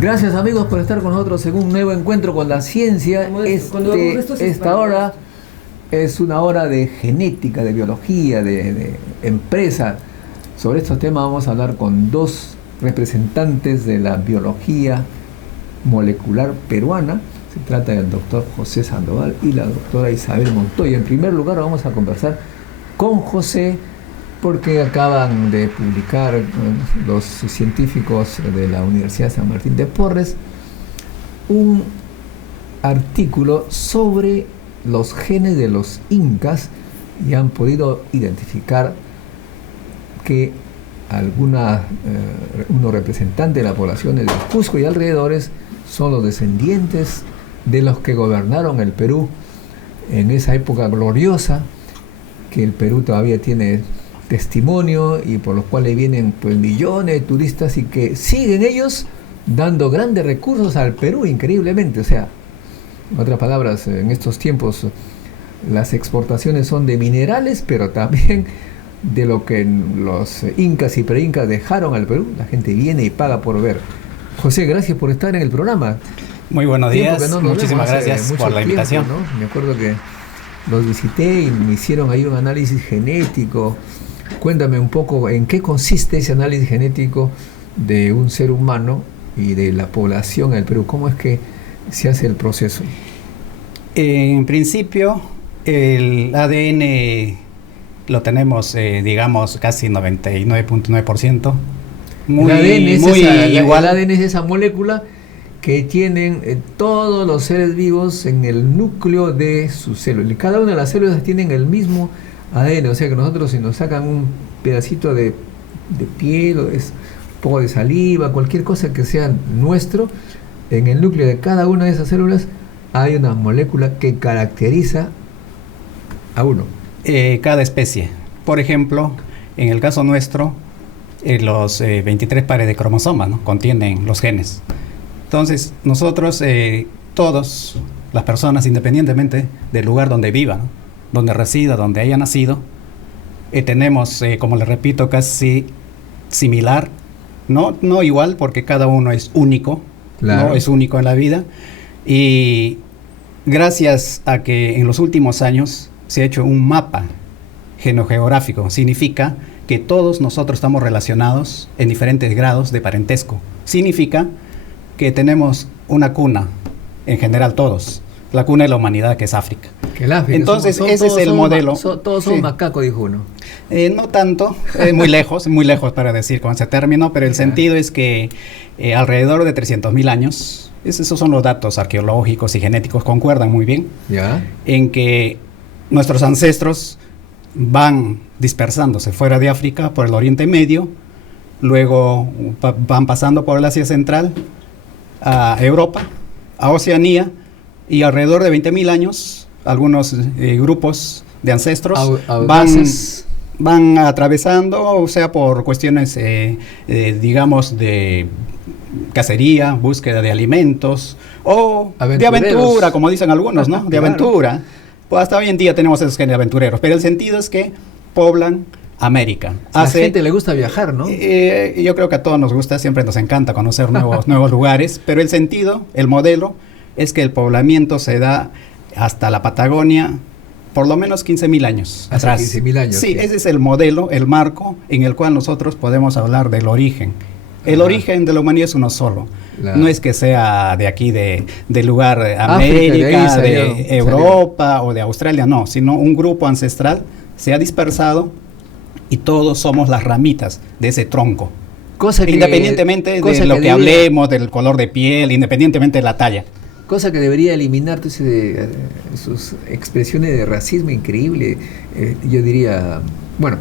Gracias amigos por estar con nosotros en un nuevo encuentro con la ciencia. Esta hora es una hora de genética, de biología, de empresa. Sobre estos temas vamos a hablar con dos representantes de la biología molecular peruana. Se trata del doctor José Sandoval y la doctora Isabel Montoya. En primer lugar vamos a conversar con José porque acaban de publicar los científicos de la Universidad San Martín de Porres un artículo sobre los genes de los incas y han podido identificar que unos representantes de la población del Cusco y alrededores son los descendientes de los que gobernaron el Perú en esa época gloriosa, que el Perú todavía tiene testimonio y por los cuales vienen pues millones de turistas y que siguen ellos dando grandes recursos al Perú increíblemente. O sea, en otras palabras, en estos tiempos las exportaciones son de minerales, pero también de lo que los incas y preincas dejaron al Perú. La gente viene y paga por ver. José, gracias por estar en el programa. Muy buenos días, muchísimas gracias por la invitación. ¿No? Me acuerdo que los visité y me hicieron ahí un análisis genético. Cuéntame un poco en qué consiste ese análisis genético de un ser humano y de la población en el Perú. ¿Cómo es que se hace el proceso? En principio, el ADN lo tenemos, digamos, casi 99.9%. El ADN es esa molécula que tienen todos los seres vivos en el núcleo de sus células. Y cada una de las células tienen el mismo ADN, o sea que nosotros si nos sacan un pedacito de piel o es un poco de saliva, cualquier cosa que sea nuestro, en el núcleo de cada una de esas células hay una molécula que caracteriza a uno. Cada especie. Por ejemplo, en el caso nuestro, los 23 pares de cromosomas, ¿no?, contienen los genes. Entonces, nosotros, todos, las personas, independientemente del lugar donde vivan, ¿no?, donde resida, donde haya nacido, tenemos, como les repito, casi similar, no igual, porque cada uno es único, claro, ¿no? Es único en la vida, y gracias a que en los últimos años se ha hecho un mapa genogeográfico, significa que todos nosotros estamos relacionados en diferentes grados de parentesco, significa que tenemos una cuna, en general todos, la cuna de la humanidad, que es África. Entonces, ese es el modelo. Todos son macacos, dijo uno. No tanto, muy lejos para decir con ese término, pero el sentido es que alrededor de 300.000 años, esos son los datos arqueológicos y genéticos, concuerdan muy bien, en que nuestros ancestros van dispersándose fuera de África por el Oriente Medio, luego van pasando por el Asia Central, a Europa, a Oceanía, y alrededor de 20.000 años, algunos grupos de ancestros van atravesando, o sea, por cuestiones, digamos, de cacería, búsqueda de alimentos, o de aventura, como dicen algunos, ¿no? De aventura. Pues hasta hoy en día tenemos esos genes aventureros, pero el sentido es que poblan América. A la gente le gusta viajar, ¿no? Yo creo que a todos nos gusta, siempre nos encanta conocer nuevos lugares, pero el sentido, el modelo, es que el poblamiento se da hasta la Patagonia, por lo menos 15.000 años atrás. 15.000 años. Sí, ese es el modelo, el marco en el cual nosotros podemos hablar del origen. El origen de la humanidad es uno solo. No es que sea de aquí, del lugar América, de Europa o de Australia, no, sino un grupo ancestral se ha dispersado y todos somos las ramitas de ese tronco. Independientemente de lo que hablemos, del color de piel, independientemente de la talla. Cosa que debería eliminar sus expresiones de racismo increíble. Yo diría, bueno,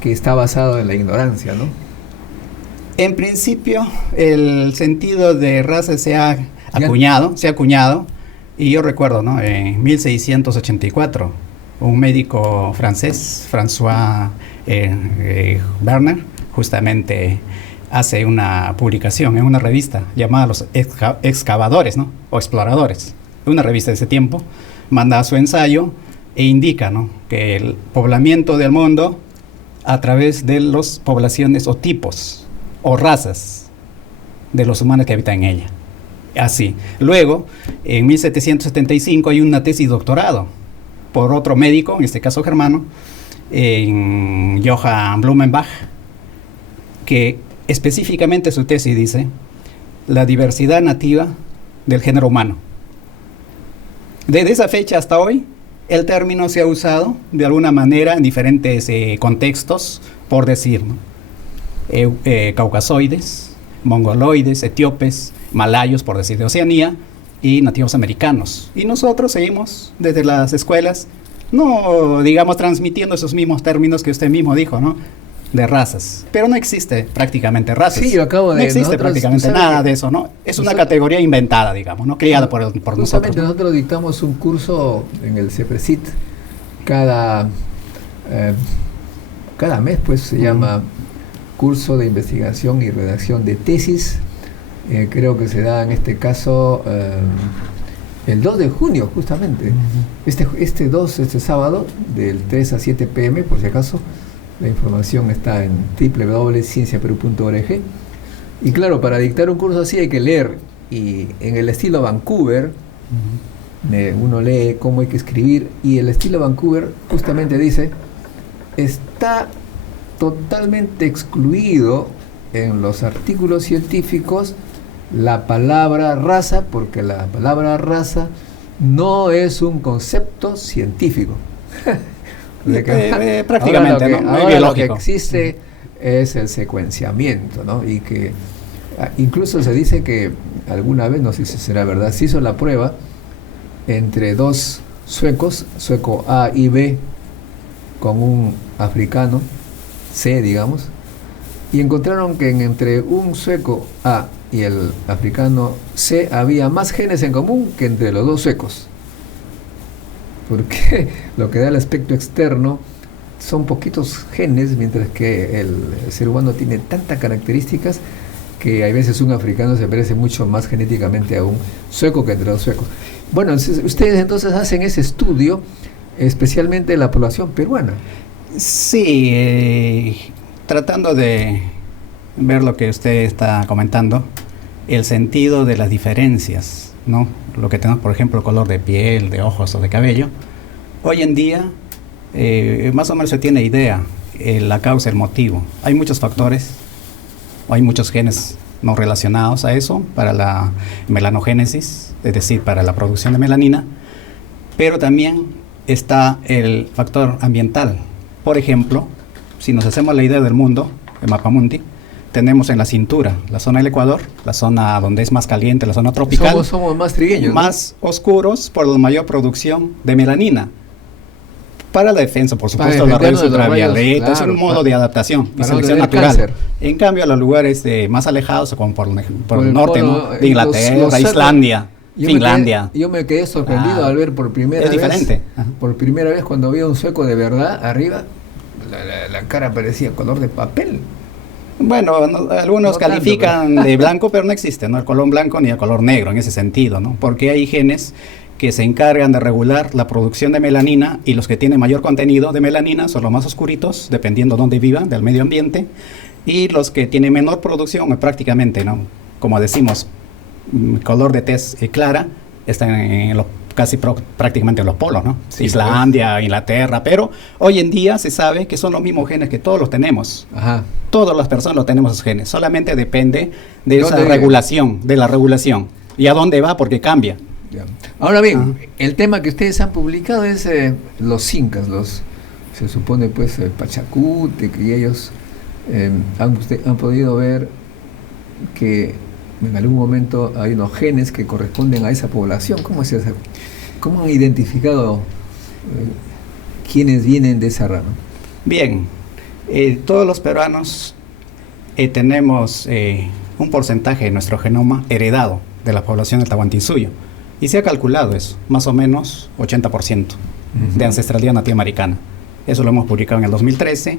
que está basado en la ignorancia, ¿no? En principio, el sentido de raza se ha acuñado, y yo recuerdo, ¿no?, en 1684, un médico francés, François Berner, justamente hace una publicación en una revista llamada Los Excavadores, ¿no?, o Exploradores, una revista de ese tiempo, manda su ensayo e indica, ¿no?, que el poblamiento del mundo a través de las poblaciones o tipos o razas de los humanos que habitan en ella. Así. Luego, en 1775 hay una tesis doctorado por otro médico, en este caso germano, en Johann Blumenbach, que específicamente su tesis dice la diversidad nativa del género humano. Desde esa fecha hasta hoy, el término se ha usado de alguna manera en diferentes contextos, por decir, ¿no? Caucasoides, mongoloides, etíopes, malayos, por decir, de Oceanía, y nativos americanos. Y nosotros seguimos desde las escuelas, no, digamos, transmitiendo esos mismos términos que usted mismo dijo, ¿no? De razas. Pero no existe prácticamente razas. Sí, yo acabo de... No existe prácticamente nada de eso, ¿no? Es una categoría inventada, digamos, ¿no? Creada por nosotros. Justamente nosotros dictamos un curso en el CEPRESIT cada mes, pues, se llama Curso de Investigación y Redacción de Tesis. Creo que se da en este caso el 2 de junio, justamente. Este sábado, del 3 a 7 p.m., por si acaso. La información está en www.cienciaperú.org. Y claro, para dictar un curso así hay que leer. Y en el estilo Vancouver, uno lee cómo hay que escribir. Y el estilo Vancouver justamente dice, está totalmente excluido en los artículos científicos la palabra raza, porque la palabra raza no es un concepto científico. Prácticamente, ahora lo que existe es el secuenciamiento, ¿no? Y que incluso se dice que alguna vez, no sé si será verdad, se hizo la prueba entre dos suecos, sueco A y B, con un africano C, digamos, y encontraron que entre un sueco A y el africano C había más genes en común que entre los dos suecos. Porque lo que da el aspecto externo son poquitos genes, mientras que el ser humano tiene tantas características que hay veces un africano se parece mucho más genéticamente a un sueco que entre los suecos. Bueno, ustedes entonces hacen ese estudio, especialmente en la población peruana. Sí, tratando de ver lo que usted está comentando, el sentido de las diferencias, ¿no? Lo que tenemos, por ejemplo, color de piel, de ojos o de cabello. Hoy en día, más o menos se tiene idea la causa, el motivo. Hay muchos factores, hay muchos genes no relacionados a eso, para la melanogénesis, es decir, para la producción de melanina, pero también está el factor ambiental. Por ejemplo, si nos hacemos la idea del mundo, el mapamundi, tenemos en la cintura la zona del Ecuador, la zona donde es más caliente, la zona tropical. Somos más trigueños, más, ¿no?, oscuros por la mayor producción de melanina. Para la defensa, por supuesto, la rayos ultravioleta, claro, es un modo de adaptación y selección natural. Cáncer. En cambio, a los lugares más alejados, como por el norte, ¿no?, de Inglaterra, Islandia, Finlandia. Yo me quedé sorprendido al ver por primera vez. Es diferente. Por primera vez cuando vi a un sueco de verdad arriba, la cara parecía color de papel. Bueno, algunos califican de blanco, pero no existe, ¿no?, el color blanco ni el color negro en ese sentido, ¿no? Porque hay genes que se encargan de regular la producción de melanina, y los que tienen mayor contenido de melanina son los más oscuritos, dependiendo dónde vivan, del medio ambiente, y los que tienen menor producción, prácticamente, ¿no?, como decimos, color de tez clara, están en prácticamente en los polos, ¿no? Sí, Islandia, pues. Inglaterra, pero hoy en día se sabe que son los mismos genes que todos los tenemos. Ajá. Todas las personas los tenemos esos genes, solamente depende de esa regulación, de la regulación, y a dónde va, porque cambia. Ahora bien, el tema que ustedes han publicado es los incas, se supone pues el Pachacute, que ellos han podido ver que en algún momento hay unos genes que corresponden a esa población. ¿Cómo es eso? ¿Cómo han identificado quiénes vienen de esa rama? Bien, todos los peruanos tenemos un porcentaje de nuestro genoma heredado de la población del Tahuantinsuyo. Y se ha calculado eso, más o menos 80% de ancestralidad nativa americana. Eso lo hemos publicado en el 2013.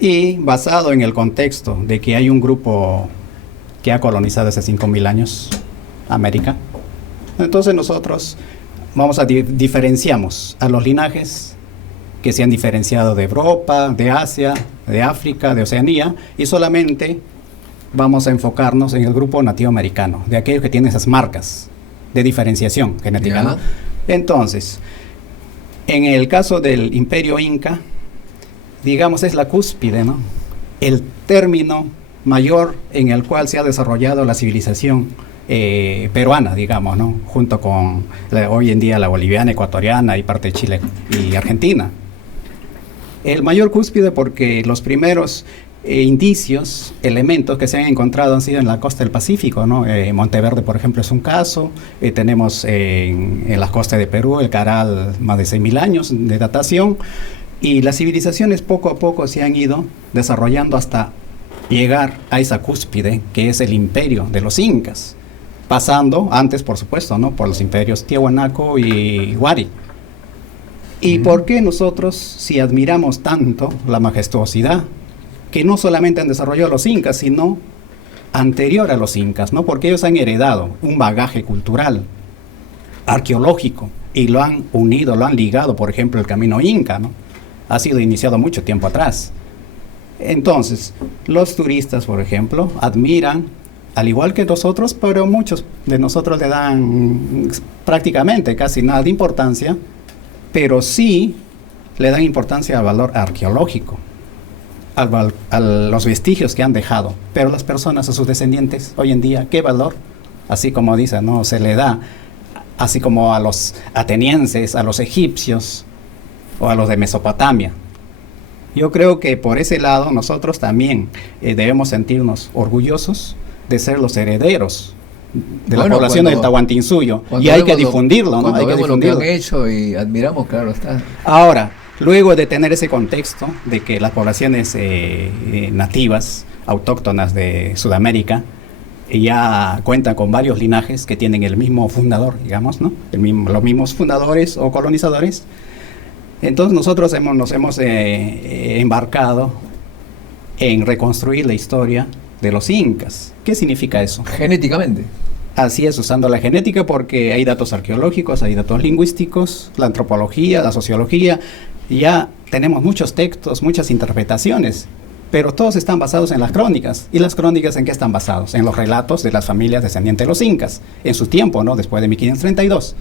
Y basado en el contexto de que hay un grupo que ha colonizado hace 5.000 años América, entonces nosotros diferenciamos a los linajes que se han diferenciado de Europa, de Asia, de África, de Oceanía, y solamente vamos a enfocarnos en el grupo nativo americano, de aquellos que tienen esas marcas de diferenciación genética, ¿no? Entonces, en el caso del Imperio Inca, digamos, es la cúspide, ¿no? El término mayor en el cual se ha desarrollado la civilización peruana, digamos, ¿no? Junto con hoy en día la boliviana, ecuatoriana y parte de Chile y Argentina. El mayor cúspide porque los primeros indicios, elementos que se han encontrado han sido en la costa del Pacífico, ¿no? Monteverde, por ejemplo, es un caso. Tenemos en la costa de Perú el Caral, más de 6.000 años de datación. Y las civilizaciones poco a poco se han ido desarrollando hasta llegar a esa cúspide, que es el imperio de los incas. Pasando antes, por supuesto, ¿no? Por los imperios Tiahuanaco y Huari. ¿Y por qué nosotros, si admiramos tanto la majestuosidad que no solamente han desarrollado los incas, sino anterior a los incas, ¿no? Porque ellos han heredado un bagaje cultural, arqueológico, y lo han unido, lo han ligado, por ejemplo, el camino inca, ¿no? Ha sido iniciado mucho tiempo atrás. Entonces, los turistas, por ejemplo, admiran, al igual que nosotros, pero muchos de nosotros le dan prácticamente casi nada de importancia, pero sí le dan importancia al valor arqueológico, a los vestigios que han dejado. Pero las personas, a sus descendientes, hoy en día, ¿qué valor? Así como dicen, ¿no? Se le da, así como a los atenienses, a los egipcios o a los de Mesopotamia. Yo creo que por ese lado nosotros también debemos sentirnos orgullosos de ser los herederos de la población del Tahuantinsuyo, y hay que difundirlo, ¿no? Hay que difundirlo. Lo que han hecho y admiramos, claro está. Ahora, luego de tener ese contexto de que las poblaciones nativas, autóctonas de Sudamérica, ya cuentan con varios linajes que tienen el mismo fundador, digamos, ¿no? Los mismos fundadores o colonizadores. Entonces nosotros nos hemos embarcado en reconstruir la historia de los incas. ¿Qué significa eso? Genéticamente. Así es, usando la genética, porque hay datos arqueológicos, hay datos lingüísticos, la antropología, la sociología. Ya tenemos muchos textos, muchas interpretaciones, pero todos están basados en las crónicas. ¿Y las crónicas en qué están basados? En los relatos de las familias descendientes de los incas, en su tiempo, ¿no? Después de 1532.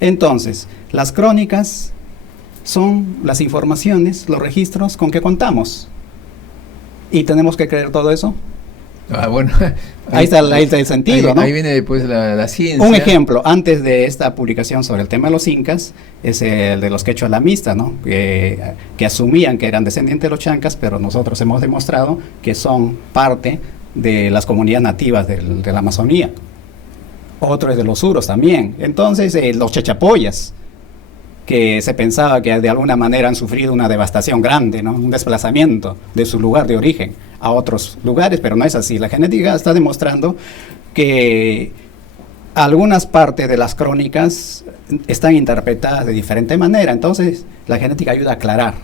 Entonces, las crónicas son las informaciones, los registros con que contamos. ¿Y tenemos que creer todo eso? Bueno, ahí está el sentido, ¿no? Ahí viene después la ciencia. Un ejemplo, antes de esta publicación sobre el tema de los incas, es el de los quechua lamistas, ¿no? Que asumían que eran descendientes de los chancas, pero nosotros hemos demostrado que son parte de las comunidades nativas de la Amazonía. Otro es de los suros también. Entonces, los chachapoyas, que se pensaba que de alguna manera han sufrido una devastación grande, ¿no? Un desplazamiento de su lugar de origen a otros lugares, pero no es así. La genética está demostrando que algunas partes de las crónicas están interpretadas de diferente manera. Entonces, la genética ayuda a aclarar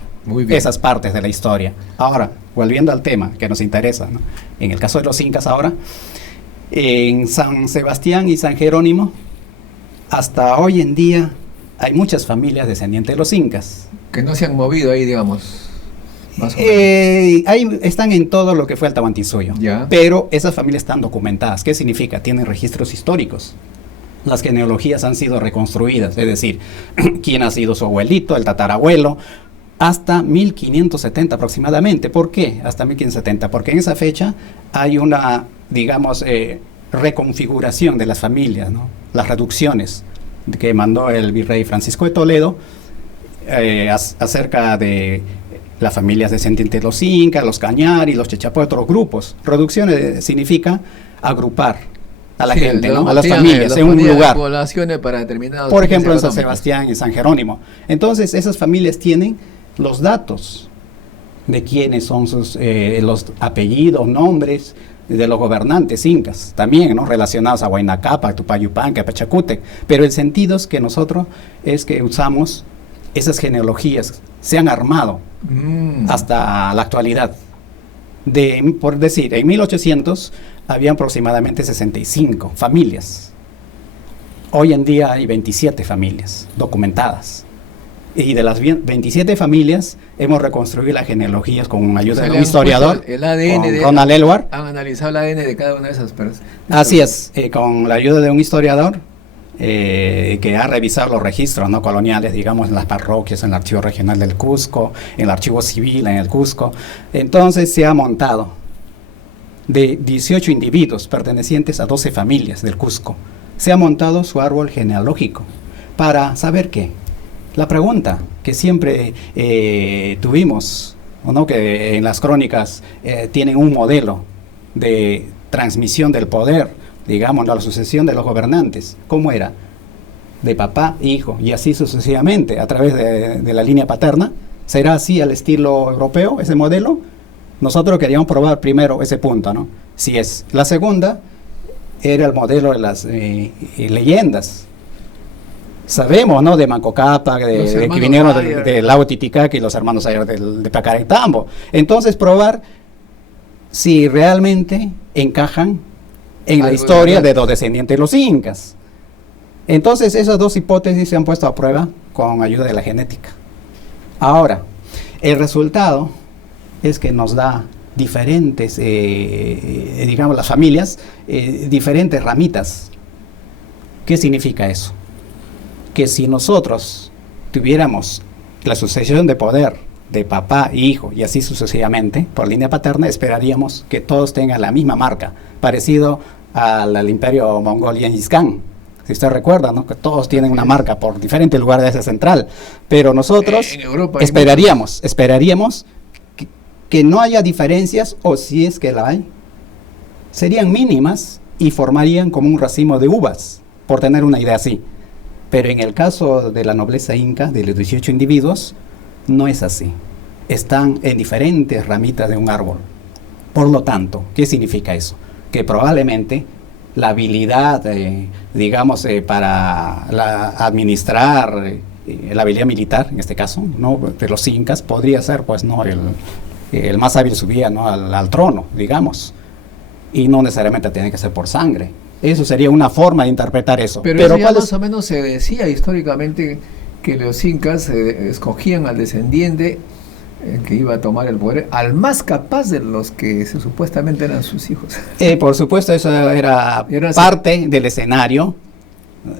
esas partes de la historia. Ahora, volviendo al tema que nos interesa, ¿no? En el caso de los incas ahora, en San Sebastián y San Jerónimo, hasta hoy en día, hay muchas familias descendientes de los incas. Que no se han movido ahí, digamos. Más o ahí están en todo lo que fue el Tahuantinsuyo. Pero esas familias están documentadas. ¿Qué significa? Tienen registros históricos. Las genealogías han sido reconstruidas. Es decir, quién ha sido su abuelito, el tatarabuelo, hasta 1570 aproximadamente. ¿Por qué? Hasta 1570. Porque en esa fecha hay una, digamos, reconfiguración de las familias, ¿no? Las reducciones que mandó el virrey Francisco de Toledo acerca de las familias descendientes de los incas, los cañari, los chechapoy, otros grupos. Reducciones significa agrupar a la gente, ¿no? A las familias en un lugar. Para por ejemplo, en San Sebastián y San Jerónimo. Entonces, esas familias tienen los datos de quiénes son sus los apellidos, nombres de los gobernantes incas, también, ¿no? Relacionados a Huayna Cápac, Tupayupanque, Pachacútec. Pero el sentido es que nosotros usamos esas genealogías, se han armado hasta la actualidad. Por decir, en 1800 había aproximadamente 65 familias. Hoy en día hay 27 familias documentadas. Y de las 27 familias hemos reconstruido las genealogías con ayuda de un historiador, el ADN con Ronald Elward. Han analizado el ADN de cada una de esas personas. Así es, con la ayuda de un historiador que ha revisado los registros no coloniales, digamos, en las parroquias, en el Archivo Regional del Cusco, en el Archivo Civil en el Cusco. Entonces se ha montado de 18 individuos pertenecientes a 12 familias del Cusco. Se ha montado su árbol genealógico para saber qué. La pregunta que siempre tuvimos, ¿no? Que en las crónicas tienen un modelo de transmisión del poder, digamos, la sucesión de los gobernantes. ¿Cómo era? De papá, hijo, y así sucesivamente, a través de la línea paterna. ¿Será así al estilo europeo, ese modelo? Nosotros queríamos probar primero ese punto, ¿no? Si es. La segunda era el modelo de las leyendas. Sabemos, ¿no? De Manco Cápac, que vinieron del lago Titicaca y los hermanos Ayer de Pacaretambo. Entonces, probar si realmente encajan en la historia de los descendientes de los incas. Entonces, esas dos hipótesis se han puesto a prueba con ayuda de la genética. Ahora, el resultado es que nos da diferentes, digamos, las familias, diferentes ramitas. ¿Qué significa eso? Que si nosotros tuviéramos la sucesión de poder de papá y hijo y así sucesivamente por línea paterna, esperaríamos que todos tengan la misma marca, parecido al imperio mongol Genghis Khan. Si usted recuerda, ¿no? Que todos tienen una marca por diferentes lugares de Asia Central, pero nosotros esperaríamos que no haya diferencias, o si es que la hay, serían mínimas y formarían como un racimo de uvas, por tener una idea así. Pero en el caso de la nobleza inca, de los 18 individuos, no es así. Están en diferentes ramitas de un árbol. Por lo tanto, ¿qué significa eso? Que probablemente la habilidad, digamos, para administrar, la habilidad militar, en este caso, ¿no? De los incas, podría ser, pues, no el más hábil subía, ¿no? al trono, digamos. Y no necesariamente tiene que ser por sangre. Eso sería una forma de interpretar eso. Pero eso ya más o menos se decía históricamente, que los incas escogían al descendiente que iba a tomar el poder, al más capaz de los que supuestamente eran sus hijos. Por supuesto, eso era parte del escenario,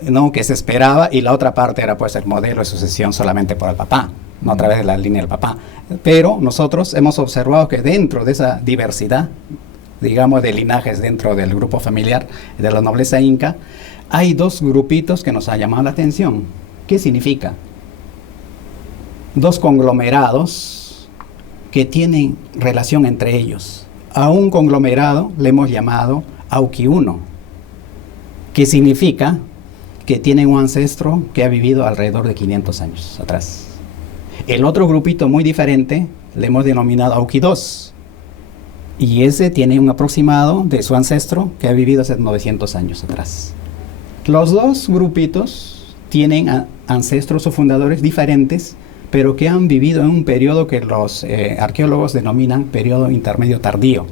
¿no? Que se esperaba, y la otra parte era, pues, el modelo de sucesión solamente por el papá, no a través de la línea del papá. Pero nosotros hemos observado que dentro de esa diversidad, digamos, de linajes dentro del grupo familiar de la nobleza inca, hay dos grupitos que nos han llamado la atención. ¿Qué significa? Dos conglomerados que tienen relación entre ellos. A un conglomerado le hemos llamado Auqui 1, que significa que tienen un ancestro que ha vivido alrededor de 500 años atrás. El otro grupito muy diferente le hemos denominado Auqui 2, y ese tiene un aproximado de su ancestro que ha vivido hace 900 años atrás. Los dos grupitos tienen ancestros o fundadores diferentes, pero que han vivido en un periodo que los arqueólogos denominan periodo intermedio tardío,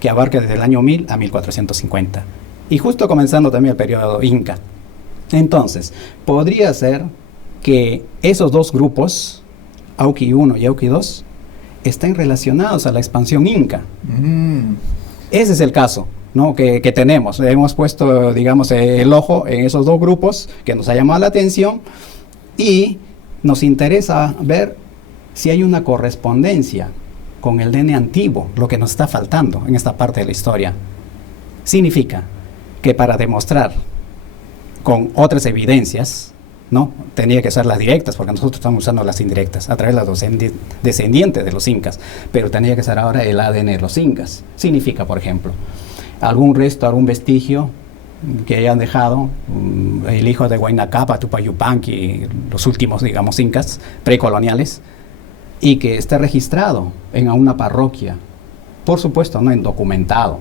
que abarca desde el año 1000 a 1450, y justo comenzando también el periodo inca. Entonces, podría ser que esos dos grupos, Auqui 1 y Auqui 2, están relacionados a la expansión inca. Ese es el caso, ¿no? que tenemos. Hemos puesto, digamos, el ojo en esos dos grupos que nos ha llamado la atención, y nos interesa ver si hay una correspondencia con el DNA antiguo, lo que nos está faltando en esta parte de la historia. Significa que para demostrar con otras evidencias, ¿no? Tenía que ser las directas, porque nosotros estamos usando las indirectas a través de los descendientes de los incas, pero tenía que ser ahora el ADN de los incas. Significa, por ejemplo, algún resto, algún vestigio que hayan dejado el hijo de Huayna Cápac, Tupayupanqui, los últimos, digamos, incas precoloniales, y que esté registrado en una parroquia, por supuesto, no en documentado.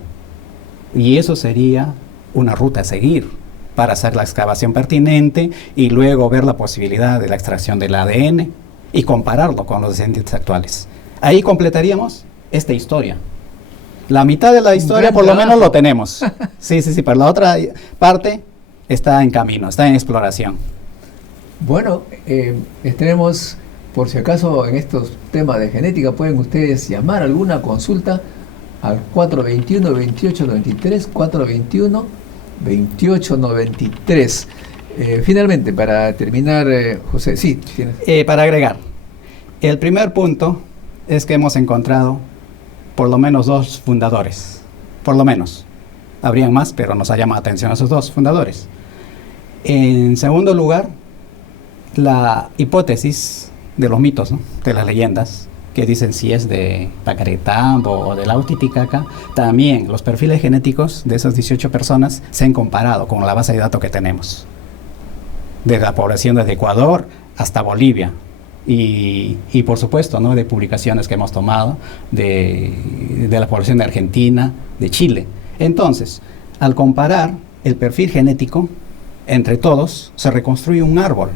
Y eso sería una ruta a seguir para hacer la excavación pertinente y luego ver la posibilidad de la extracción del ADN y compararlo con los descendientes actuales. Ahí completaríamos esta historia. La mitad de la historia por lo menos lo tenemos. Sí, pero la otra parte está en camino, está en exploración. Bueno, tenemos, por si acaso, en estos temas de genética, pueden ustedes llamar alguna consulta al 421-2893, 421-2893. Finalmente, para terminar, José, sí, tienes. Para agregar, el primer punto es que hemos encontrado por lo menos 2 fundadores, por lo menos. Habrían más, pero nos ha llamado la atención a esos 2 fundadores. En segundo lugar, la hipótesis de los mitos, ¿no?, de las leyendas, que dicen si es de Pacaretambo o de Lauti Titicaca, también los perfiles genéticos de esas 18 personas se han comparado con la base de datos que tenemos, desde la población desde Ecuador hasta Bolivia, y por supuesto, ¿no?, de publicaciones que hemos tomado de la población de Argentina, de Chile. Entonces, al comparar el perfil genético entre todos, se reconstruye un árbol.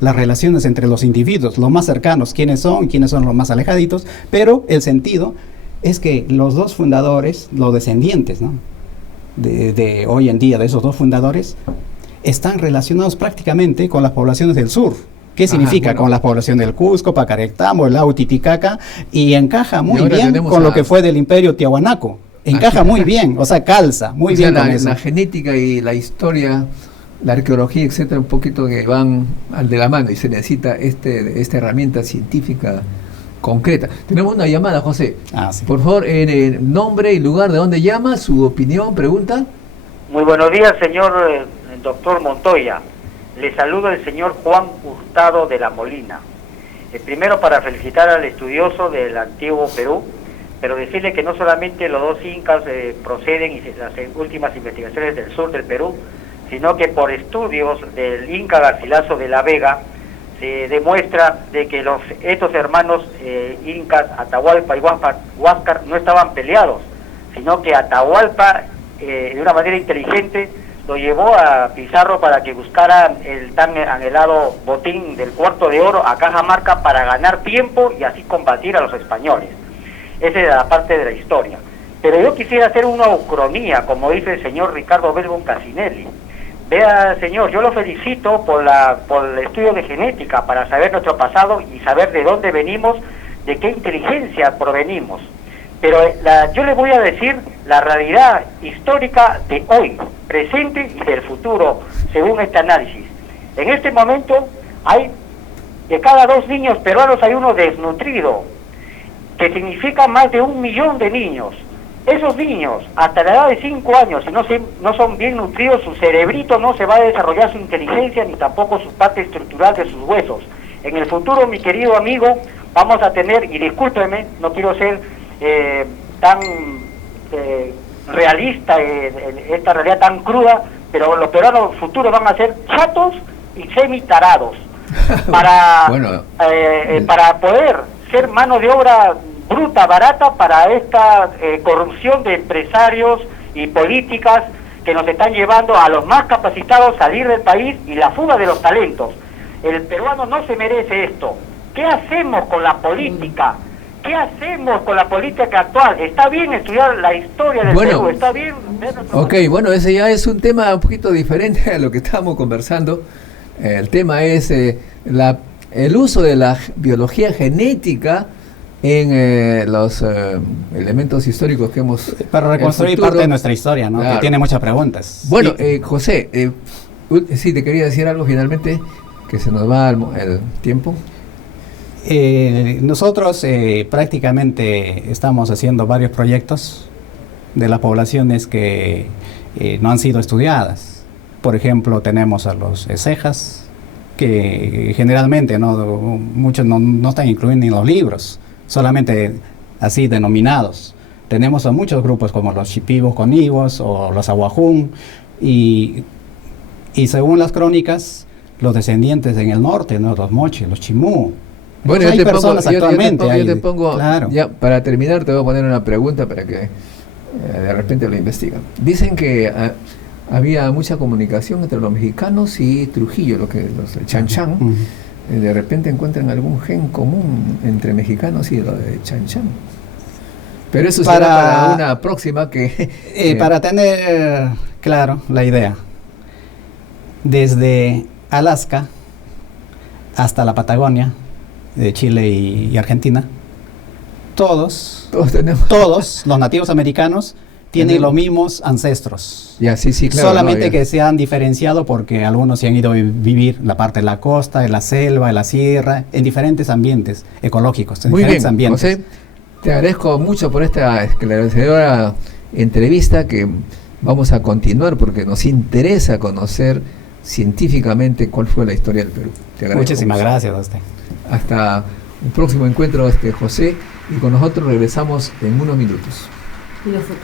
Las relaciones entre los individuos, los más cercanos, quiénes son los más alejaditos, pero el sentido es que los 2 fundadores, los descendientes, ¿no?, de hoy en día de esos 2 fundadores, están relacionados prácticamente con las poblaciones del sur. ¿Qué significa? Bueno, con la población del Cusco, Pacaretambo, el Lauti Titicaca, y encaja muy bien con lo que fue del Imperio Tiahuanaco. Encaja muy bien, o sea, calza muy bien con eso. La genética y la historia, la arqueología, etcétera, un poquito que van al de la mano, y se necesita esta herramienta científica concreta. Tenemos una llamada, José. Sí. Por favor, nombre y lugar de donde llama, su opinión, pregunta. Muy buenos días, señor doctor Montoya. Le saluda el señor Juan Hurtado de la Molina. Primero, para felicitar al estudioso del antiguo Perú, pero decirle que no solamente los 2 incas proceden y las últimas investigaciones del sur del Perú, sino que por estudios del Inca Garcilaso de la Vega se demuestra de que estos hermanos incas, Atahualpa y Huáscar, no estaban peleados, sino que Atahualpa, de una manera inteligente, lo llevó a Pizarro para que buscara el tan anhelado botín del Cuarto de Oro a Cajamarca para ganar tiempo y así combatir a los españoles. Esa es la parte de la historia. Pero yo quisiera hacer una ucronía, como dice el señor Ricardo Belbon Casinelli. Vea, señor, yo lo felicito por el estudio de genética para saber nuestro pasado y saber de dónde venimos, de qué inteligencia provenimos. Pero yo le voy a decir la realidad histórica de hoy, presente y del futuro, según este análisis. En este momento de cada 2 niños peruanos hay uno desnutrido, que significa más de 1 millón de niños. Esos niños, hasta la edad de 5 años, si no son bien nutridos, su cerebrito no se va a desarrollar su inteligencia, ni tampoco su parte estructural de sus huesos. En el futuro, mi querido amigo, vamos a tener, y discúlpeme, no quiero ser tan realista, esta realidad tan cruda, pero los peruanos futuros van a ser chatos y semitarados para, para poder ser mano de obra bruta, barata para esta corrupción de empresarios y políticas que nos están llevando a los más capacitados a salir del país y la fuga de los talentos. El peruano no se merece esto. ¿Qué hacemos con la política? ¿Qué hacemos con la política actual? Está bien estudiar la historia del Perú, está bien ver bueno, ese ya es un tema un poquito diferente a lo que estábamos conversando. El tema es el uso de la biología genética en los elementos históricos que hemos... Para reconstruir parte de nuestra historia, ¿no? Claro. Que tiene muchas preguntas. Bueno, José, sí, te quería decir algo finalmente, que se nos va el tiempo. Nosotros prácticamente estamos haciendo varios proyectos de las poblaciones que no han sido estudiadas. Por ejemplo, tenemos a los cejas, que generalmente muchos no están incluidos ni en los libros, solamente así denominados. Tenemos a muchos grupos como los Shipibos Coniguos o los Aguajún, y según las crónicas, los descendientes en el norte, ¿no?, los Moche, los Chimú. Bueno, hay personas actualmente. Yo te pongo, claro. Ya para terminar te voy a poner una pregunta para que de repente lo investiguen. Dicen que había mucha comunicación entre los mexicanos y Trujillo, los Chan Chan. De repente encuentran algún gen común entre mexicanos y los de Chan Chan. Pero eso será para una próxima para tener claro la idea. Desde Alaska hasta la Patagonia, de Chile y Argentina, todos los nativos americanos tienen los mismos ancestros. Ya, sí, claro. Solamente que se han diferenciado porque algunos se han ido a vivir en la parte de la costa, en la selva, en la sierra, en diferentes ambientes ecológicos, en muy diferentes bien, ambientes. José, te agradezco mucho por esta esclarecedora entrevista que vamos a continuar porque nos interesa conocer científicamente cuál fue la historia del Perú. Muchísimas gracias a usted. Hasta un próximo encuentro, José, y con nosotros regresamos en unos minutos. Y nosotros.